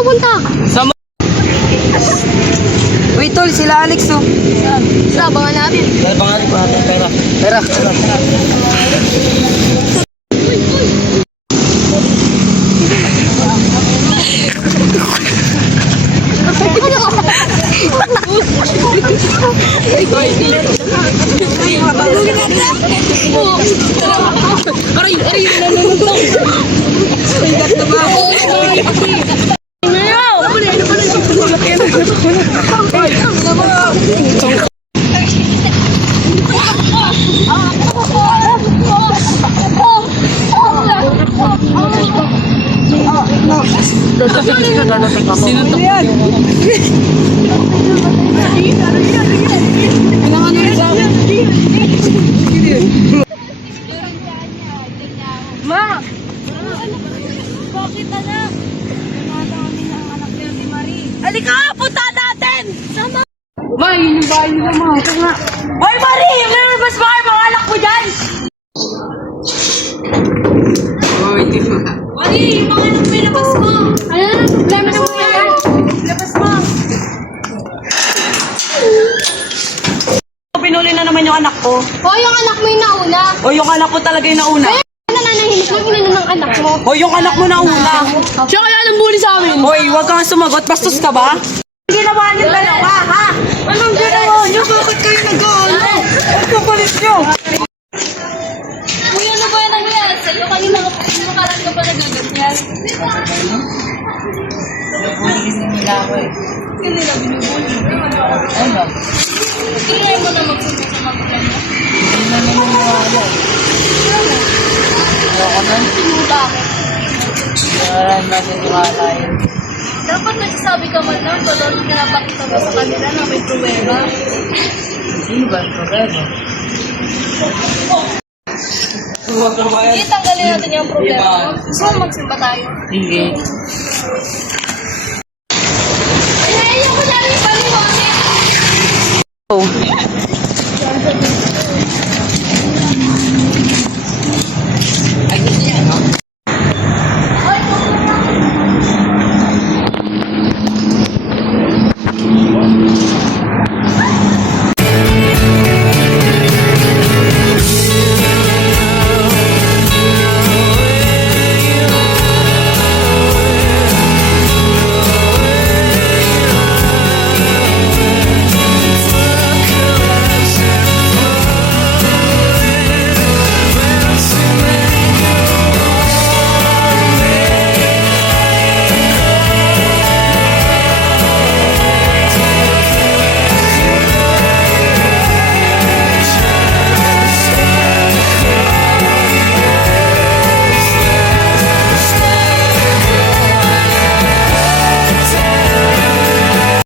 pupunta? Wait, tol, sila Alex, oh. Tara, abangan natin. Abangan ko natin pera. Tara. Sino to? Ma! Bakit anak? Kami ng anak niya si Marie. Halika, punta natin! Sama! Ma, yun yung bahay nila, ma. Ito nga. Hoy Marie! May labas ba kayo mga anak mo dyan? Uy, Marie, yung mga anak may labas mo! Ano na problema na mo yan? Labas mo! pinuli na naman yung anak ko. O, yung anak mo yung nauna. O, yung anak ko talaga yung nauna. Nananahimik lang inano ng anak mo. O, yung anak mo nauna. Siya kaya nang bully sa amin. Hoy, huwag kang sumagot. Bastos ka ba? Ginawa niyo dalawa, ha? Anong ginawa niyo? Bakit kayo nag-ano? Ang kapalit niyo. Kuya, ano ba yan nangyayari sa'yo? Kanina makalat ka pa nagaganyan. Hindi nila binubuli. Ano? Tingnan mo na magsunod sa mga ganyan. Hindi na naniniwala. Ayoko na. Bakit? Wala na naniniwala yun. Dapat nagsasabi ka man lang, tolong pinapakita mo sa kanila na may pruweba. Hindi ba? Problema. Hindi, tanggalin natin yung problema. Gusto mo magsimba tayo? Sige.